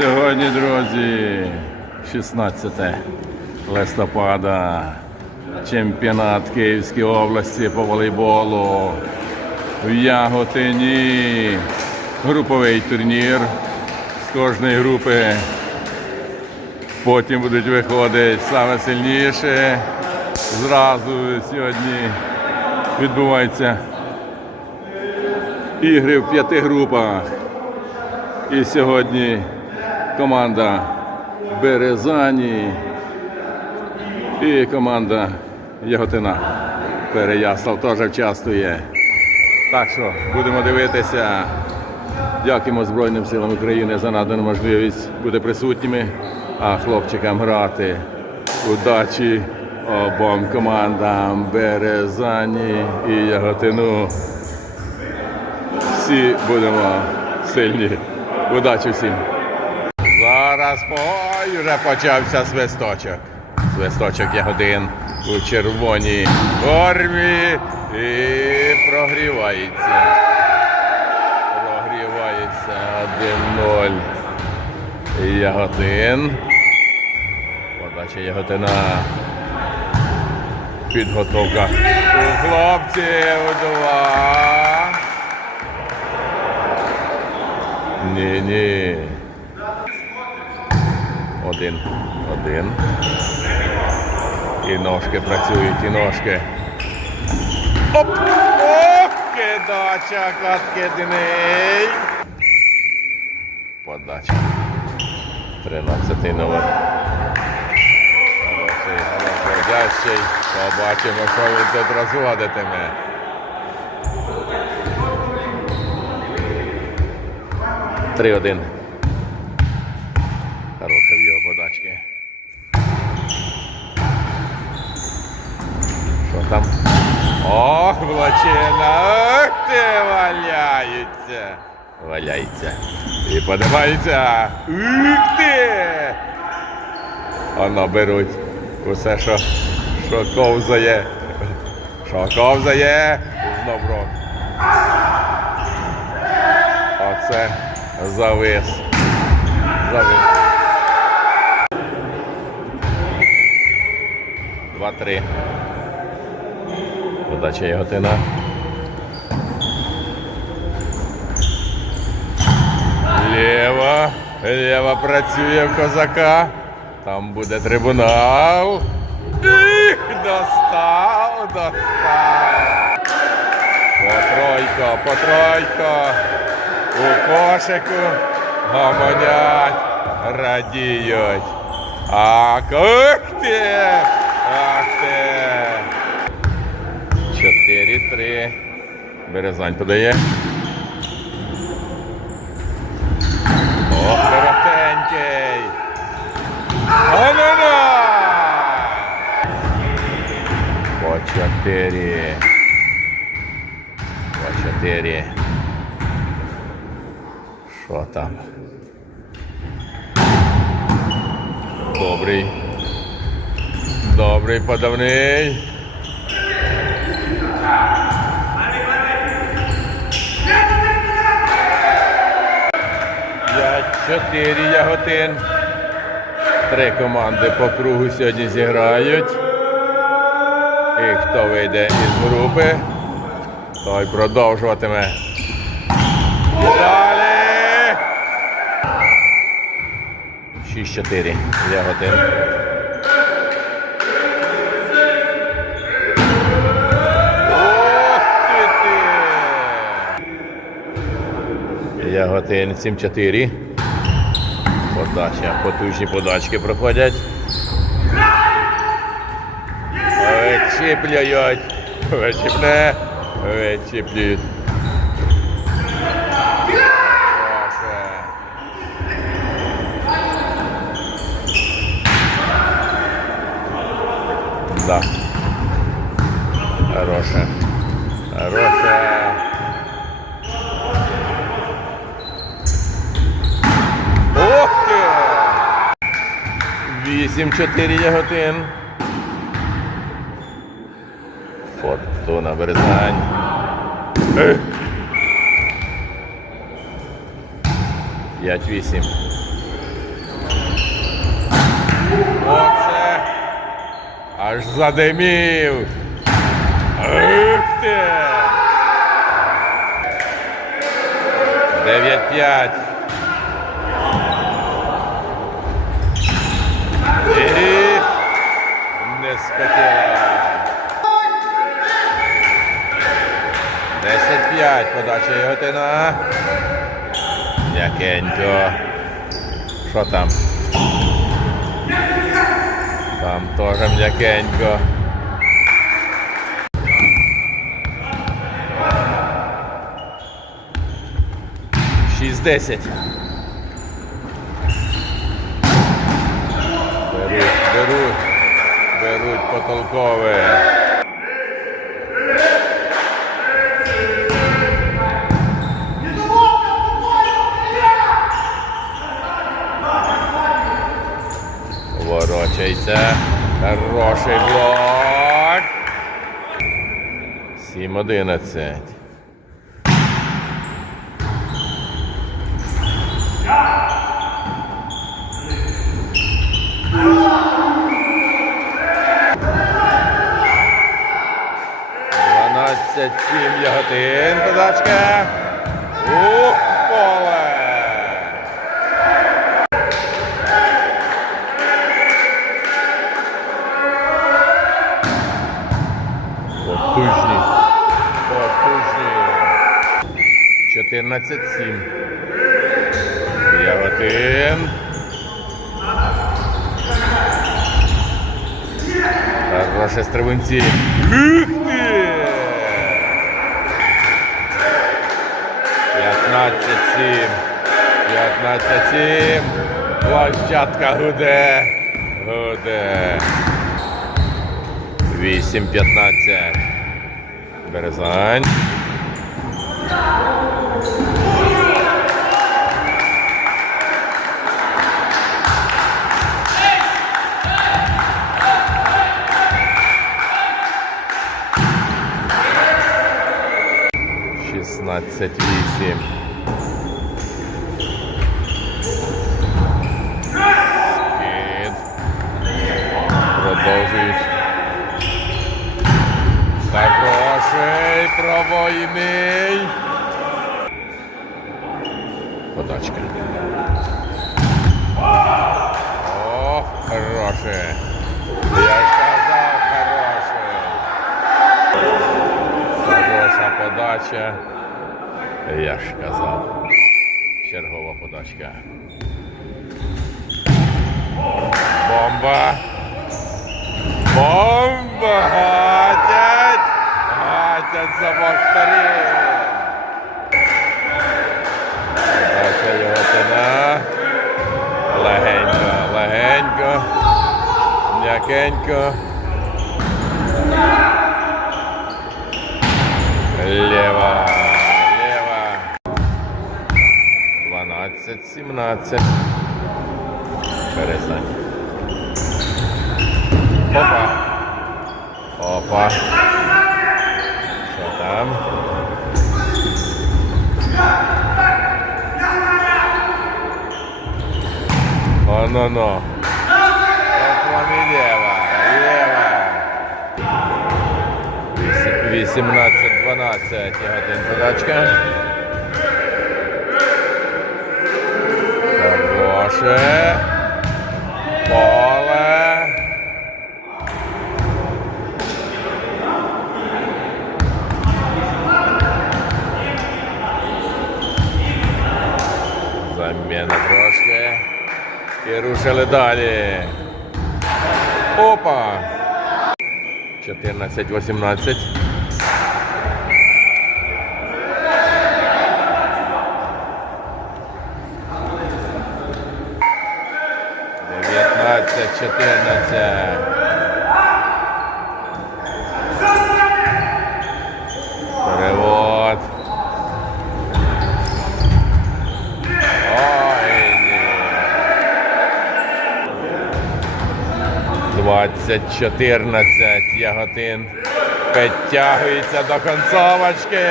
Сьогодні, друзі, 16 листопада. Чемпіонат Київської області по волейболу. В Яготині. Груповий турнір з кожної групи. Потім будуть виходити саме сильніше. Зразу сьогодні відбуваються ігри в п'яти групах. І сьогодні команда Березані і команда Яготина Переяслав теж участвує. Так що будемо дивитися. Дякуємо Збройним силам України за надану можливість бути присутніми, а хлопчикам грати. Удачі обом командам Березані і Яготину. Всі будемо сильні. Удачі всім! Зараз ой, вже почався свисточок. Свисточок Ягодин у червоній формі і прогрівається. Прогрівається 1-0. Яготин. Подача Яготина. Підготовка у хлопців. Два. Ні, ні. Один. Один. І ножки працюють, і ножки. Оп! Ох, кидача, каткидний. Подача. 13 номер. Хороший, хороший. Побачимо, що він тут розводитиме. Три один. Хороша в його подачки. Що там? Ох, Влачина! Ох ти валяється! Валяється. І подивається. Ух ти! Воно беруть усе, що, що ковзає. Що ковзає, знов рот. Оце завис. Завис. Два-три. Подача Яготина. Лєва. Лєва працює в козака. Там буде трибунал. Їх, достав, достав. Потройко, потройко. У кошику гомонять, радіють. А ти! Чотири-три. Березань подає. Ох, коротенький. Ана-на! По чотири. По чотири. Що там? Добрий. Добрий подавний. Чотири яготин. Три команди по кругу сьогодні зіграють. І хто вийде із групи, той продовжуватиме. Далі. 6-4 Яготин. Яготин 7-4. Подача, потужні подачки проходять. Вичіплюють. Вичіпне. Вичіплюють. Хороше. Хороше. Хороше. Ох ти! 8-4 яготин. Фортуна Березань. Ех. 5-8. Оце. Аж задимів. Ух ти! 9-5. 10-5. Подача Яготина. М'якенько. Що там? Там теж м'якенько. Шість десять. Беруть, беруть, беруть потолкове. Ворочається. Хороший блок. 7-11. Дванадцять сім яготин подачка. Ух, поле. 14-7. Яготин. Хороші стрибунці. Ух ти! 15-7. 15-7. Площадка гуде. Гуде. 8-15. Березань. Шістнадцять вісім. Скид. Продовжують. Хороший пробойний. Подачка. О, хороший. Я ж казав, хороший. Хороша подача. Я ж казав. Чергова подачка. Бомба. Бомба! Гатять! Гатять за Бахтарін! Подача його тина. Легенько, легенько. М'якенько. Лева, 12-17. Березань. Опа. Опа. Що там? Оно-но. От вам і лева. Лева. 18-12 ягодин подачка. Заміна трошки. І рушили далі. Опа! 14-18. Дев'ятнадцять, чотирнадцять. Перевод. Ой, ні. 20-14 Яготин підтягується до концовочки.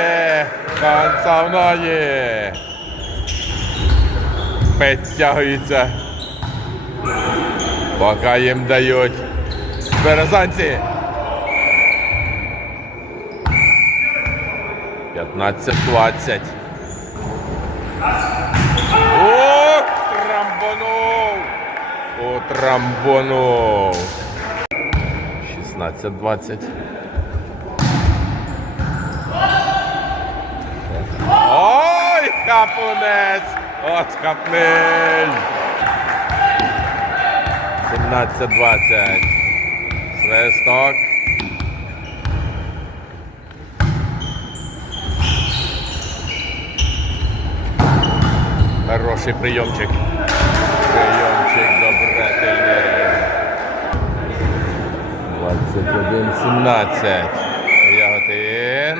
Концовної. Підтягується. Поки їм дають березанці. 15-20. О, трамбонув! О, трамбонув! 16-20. Ой, хапунець! От хапниль! 17-20. Свисток. Хороший прийомчик. Прийомчик добрательний. 21-17. Яготин.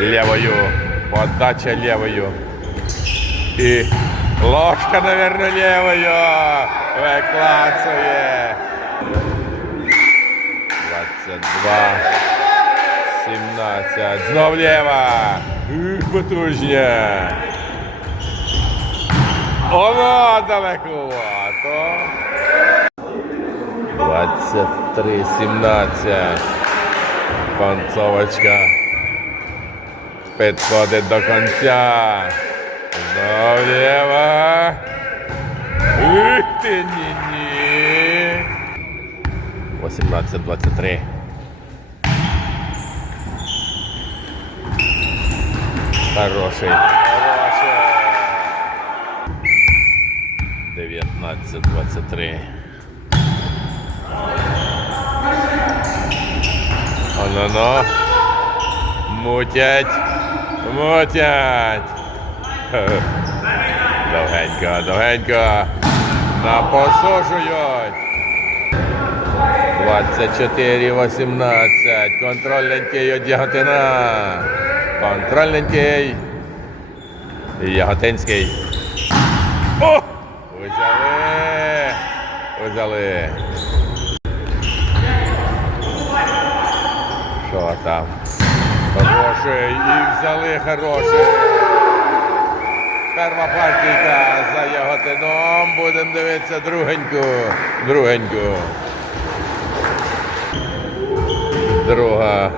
Левою. Подача левою. І ложка, наверное, левою. Виклацує. 22. 17. Знов лева. Ух, потужня. Оно далекувато. 23, 17. Концовочка. Підходить до кінця. Знов ліва. Ух ти, ні-ні. 18, 23. Хороший. Хороший. 19, 23. Оно-но. Мутять. Мутять. Довгенько, довгенько. Напосушують. 24-18. Контрольненький від Яготина. Контрольненький. Яготинський. О! Узяли. Узяли. Що там? Хороший. І взяли хороший. Перша партійка за Яготином. Будемо дивитися другеньку. Другеньку. Друга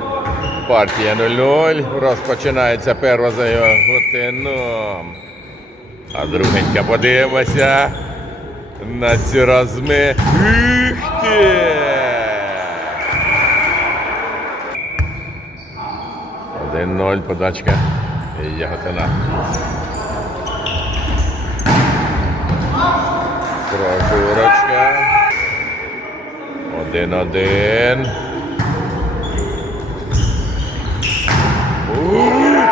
партія 0-0. Розпочинається перша за Яготином. А другенька подивимося на ці розми. Ух ти! Один ноль подачка. Яготина. Прошурочка. Один-один. Ух!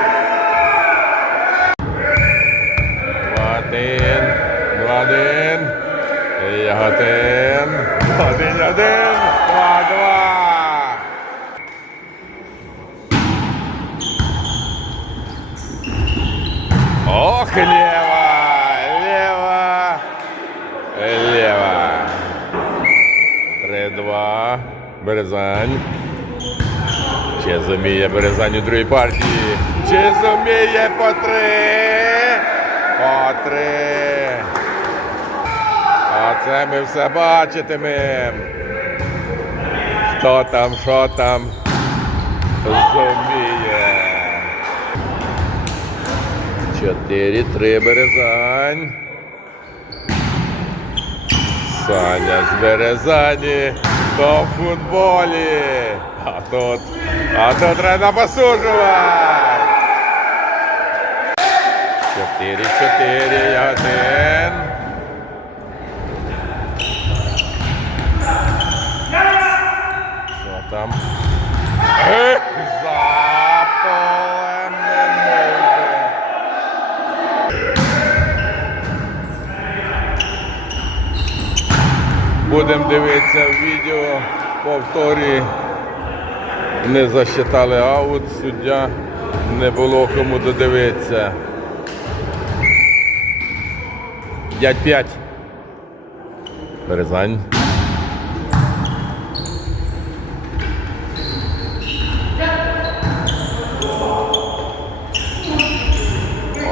Два-один. Два-один. Яготин. Один-один. Два-два. Ох, лево, Березань. Чи зуміє Березань у другій партії? Чи зуміє по три? По три. А це ми все бачитимемо. Хто там, що там зуміє. 4-3 Березань. Саня з Березані то в футболі. А тут, а тут треба посуджувати. 4-4 один. Що там? Будемо дивитися відео повторі. Не засчитали аут, суддя не було кому додивитися. 5-5. Березань.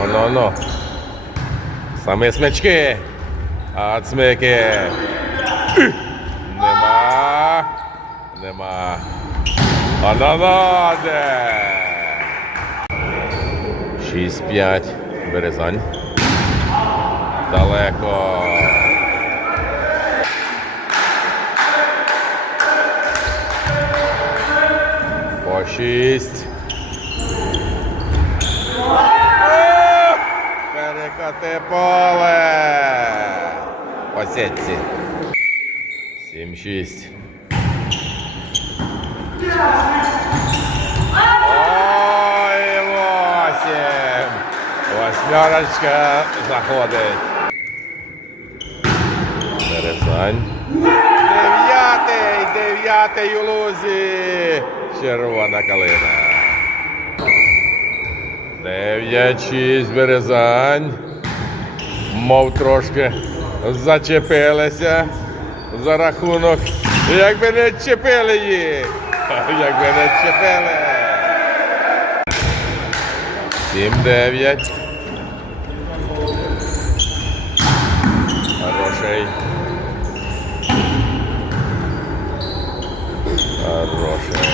Оно-оно. Саме смячки. Ацмики. Нема. Ананаде. 6-5. Березань. Далеко. По 6. Перекати поле. По сетці. 7-6. Ой, восемь. Восьмерочка заходить. Березань. Дев'ятий, дев'ятий у лузі. Червона калина. Дев'ять, шість, березань. Мов трошки зачепилися за рахунок. Якби не чепили їх. Якби не чепили. Сім, дев'ять. Хороший. Хороший.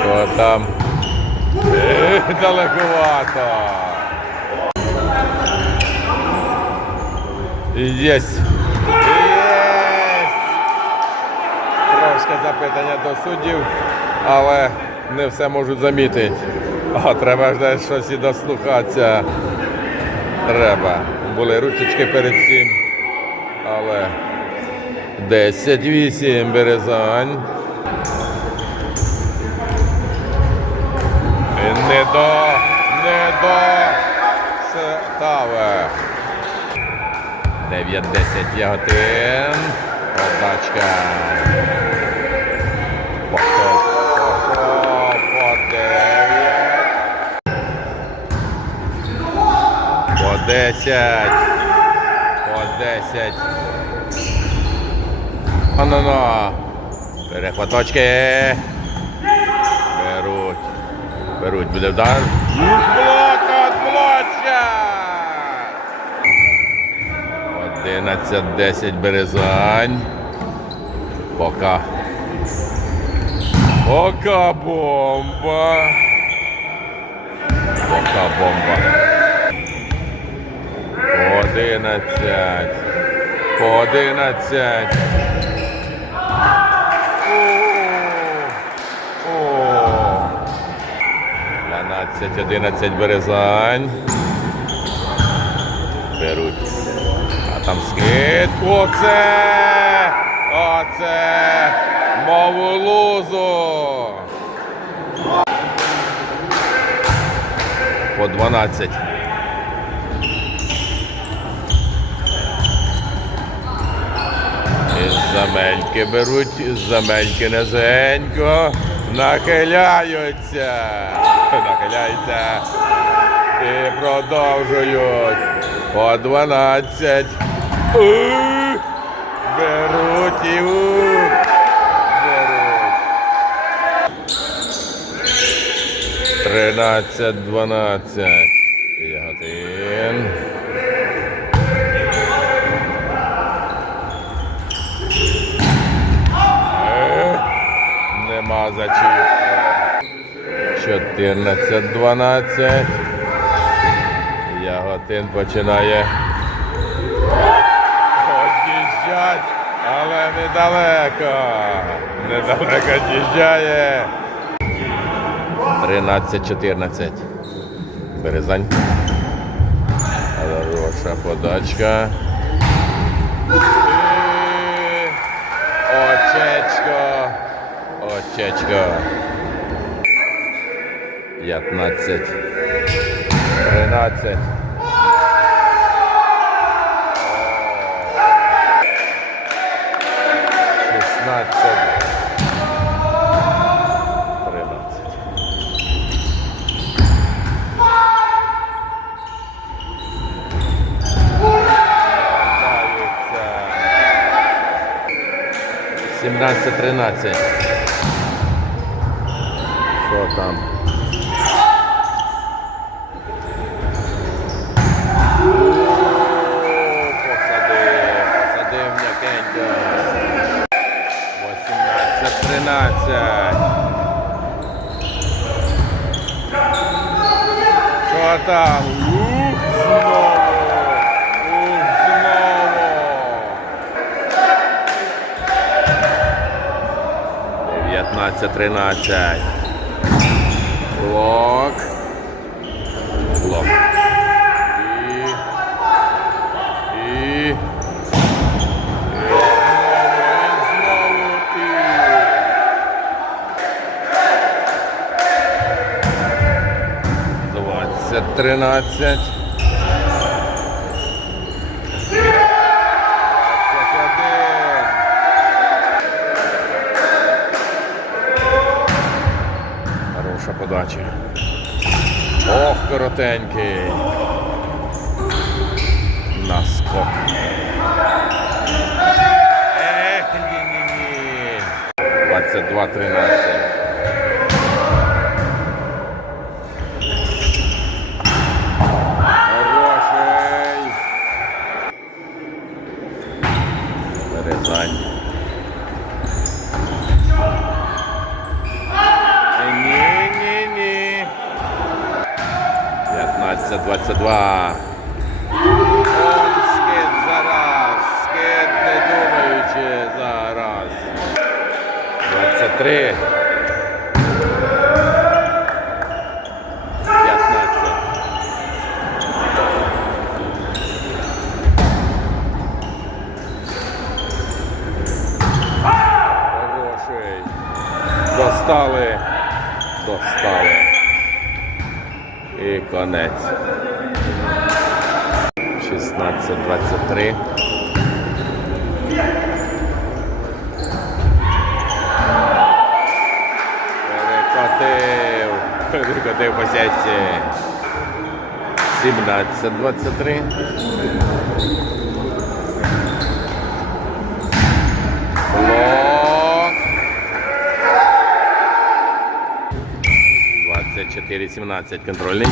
Що там? Е, далековато. Єсть. Єсть. Запитання до суддів, але не все можуть замітити. А треба ж десь щось і дослухатися. Треба. Були ручечки перед цим. Але 10-8 березань. Не до, не до ставе. 9-10 яготин. Подачка. 10. По 10. Ано-но. Перехваточки. Беруть. Беруть, буде вдар. Блок от блоча! 11-10 березань. Пока. Пока бомба. Пока бомба. По 11. По 11. О, о. 12, 11 березань. Беруть. А там скид. Оце! Оце! Мову лузу! По 12. Із земельки беруть, із земельки низенько нахиляються. Нахиляються і продовжують. По 12. Ух! Беруть і! Беруть. 13, 12. Нема зачіпки. 14, 12. Яготин починає. Од'їжджать, але недалеко. Недалеко діжджає. 13, 14. Березань. Хороша подачка. Очечко. 15. 13. Шістнадцять. Тринадцять там. Посадив, посадив м'якенько. 18-13. Що там? Знову! Знову! 19-13. 13. 21. Хороша подача. Ох, коротенький. Наскок. Ех, ні-ні-ні. 22-13. 15-22. 17-23. Блок. 24-17 контрольний.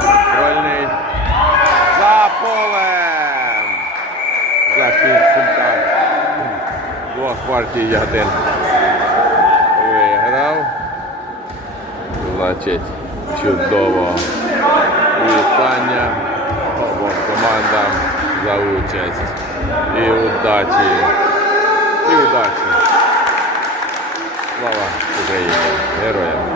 Контрольний. За полем. За підсумком. Двох партій Ягодин виграв. Значить, чудово. Вітання обом командам за участь. І удачі. І удачі. Слава Україні! Героям!